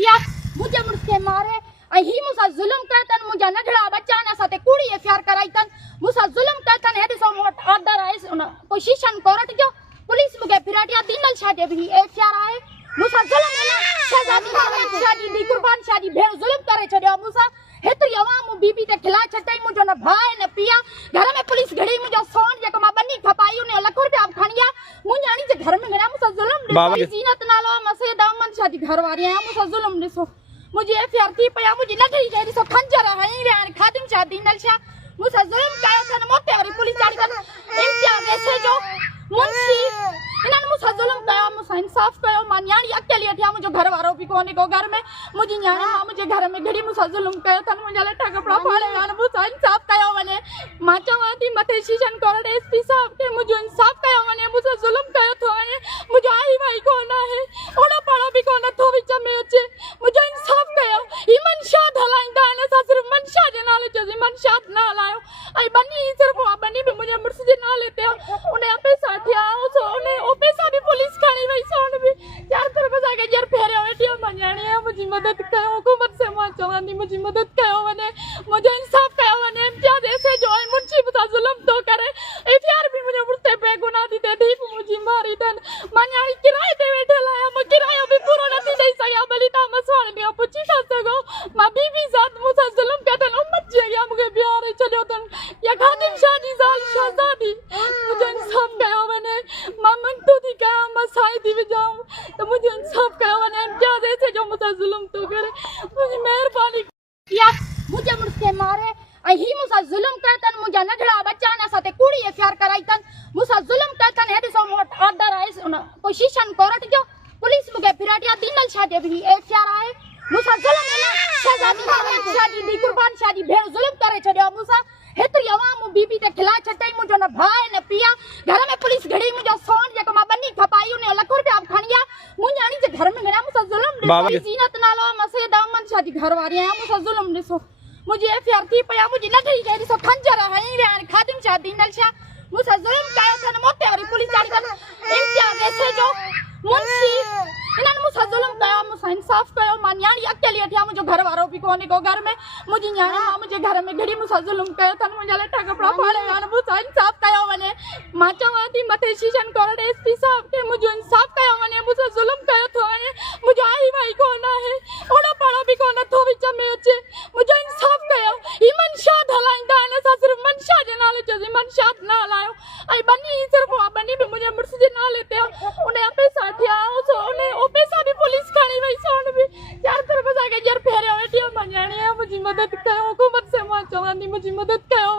या मुझे मुझसे मारे ही मुसा जुल्म करतन मुझे नजड़ा बच्चा साथे कुड़ी एफआईआर कराईतन मुसा जुल्म करतन है दिसो मोट ऑर्डर आए पोजीशन कोर्ट जो पुलिस मुगे फिराटिया दिनल छाटे भी एफआईआर आए मुसा जुल्म है ना शहजादी शादी दी कुर्बान शादी भेड़ जुल्म करे छड़ियो मुसा हेतरी अवाम बीबी ते खिला छटई मुजो न भाई न पिया घर में पुलिस घड़ी मुजो सोन जे को मा बन्नी खपाई ने लख रुपया खणिया मुन्याणी जे घर में गना मुसा जुल्म दी जीनत नालो मसे दामन शादी घर वारी मुसा जुल्म दिसो मुझे एफआईआर थी पया मुझे नगरी जे दिसो खंजर हई रे खादिम शादी नलशा मुसा जुल्म कायो थन मोते वाली पुलिस चाड़ी थन इम्तियाज ऐसे जो मुंशी इन्हन मुसा जुल्म कयो मुसा इंसाफ कयो मा न्याणी अकेली अठिया मुझो घर वारो भी कोने को घर में मुझी न्याणी मां मुझे घर में घड़ी मुसा जुल्म कयो थन मुझे लटा कपड़ा फाड़े वान मुसा इंसाफ कयो वने मा चवाती मथे शीशन कोर्ट एसपी साहब के मुझो इंसाफ कयो वने मुसा जुल्म कयो थो वने मुझो आई भाई कोना है ओड़ा पाड़ा भी कोना थो विच में अचे मुझो इंसाफ कयो ई मनशाद हलाइंदा ने सा सिर्फ मनशा जे नाले चजी मनशाद ना हलायो आई बनी सिर्फ बनी भी मुझे मुर्स जे नाले ते उने पैसा थिया सो उने ओ पैसा भी पुलिस खणी वई सोन भी चार तरफ जाके जर फेरे वेटियो मन्याणी है मुझी मदद कयो हुकूमत से मा चवांदी मुझी मदद कयो वने मुझे इंसाफ कयो वने इम्तियाज ऐसे जो मुंशी मुसा जुल्म तो करे एफआईआर भी मुझे मुर्ते पे गुनाह दी ते दी मुझी मारी तन मन्याणी किराए ते वेठे लाया म किरायो भी पूरो नथी दई सया बलिता मसवाण में पुछी था सगो मा बीबी साथ मुसा जुल्म कतन उम्मत जे या मुके बिहार चलियो तन या खादिम शादी जाल शहजादी मुझे इंसाफ कयो वने मा मंटू दी का मा साई दी जाऊं तो मुझे इंसाफ कयो वने इम्तियाज ऐसे जो मुसा जुल्म तो करे मुझे मेहरबानी या मुझे मुझसे मारे ही मुसा जुल्म करतन मुझे नजड़ा बच्चा साथे कुड़ी एफआईआर कराईतन मुसा जुल्म करतन है दिसो मोट ऑर्डर आए पोजीशन कोर्ट जो पुलिस मुगे फिराटिया दिनल छाटे भी एफआईआर आए मुसा जुल्म है ना शहजादी शादी दी कुर्बान शादी भेड़ जुल्म करे छड़ियो मुसा हेतरी अवाम बीबी ते खिला छटई मुजो न भाई न पिया घर में पुलिस घड़ी मुजो सोन जे को मा बन्नी खपाई ने लख रुपया खणिया मुन्याणी जे घर में गना मुसा जुल्म दी जीनत नालो मसे दामन शादी घर वारी मुसा जुल्म दिसो मुझे एफआईआर थी पया मुझे नगरी जे दिसो खंजर हई रे खादिम शादी नलशा मुसा जुल्म कायो थन मोते वाली पुलिस चाड़ी थन इम्तियाज ऐसे जो मुंशी इन्हन मुसा जुल्म कयो मुसा इंसाफ कयो मा न्याणी अकेली अठिया मुझो घर वारो भी कोने को घर में मुझी न्याणी मां मुझे घर में घड़ी मुसा जुल्म कयो थन मुझे लटा कपड़ा फाड़े वान मुसा इंसाफ कयो वने मा चवाती मथे शीशन कोर्ट एसपी साहब के मुझो इंसाफ कयो वने मुसा जुल्म कयो थो वने मुझो आई भाई कोना है ओड़ा पाड़ा भी कोना थो विच में अचे मुझो इंसाफ कयो ई मनशाद हलाइंदा ने सा सिर्फ मनशा जे नाले चजी मनशाद ना हलायो आई बनी सिर्फ बनी भी मुझे मुर्स जे नाले ते उने पैसा थिया सो उने ओ पैसा भी पुलिस खणी वई सोन भी चार तरफ जाके जर फेरे वेटियो मन्याणी है मुझी मदद कयो हुकूमत से मा चवांदी मुझी मदद कयो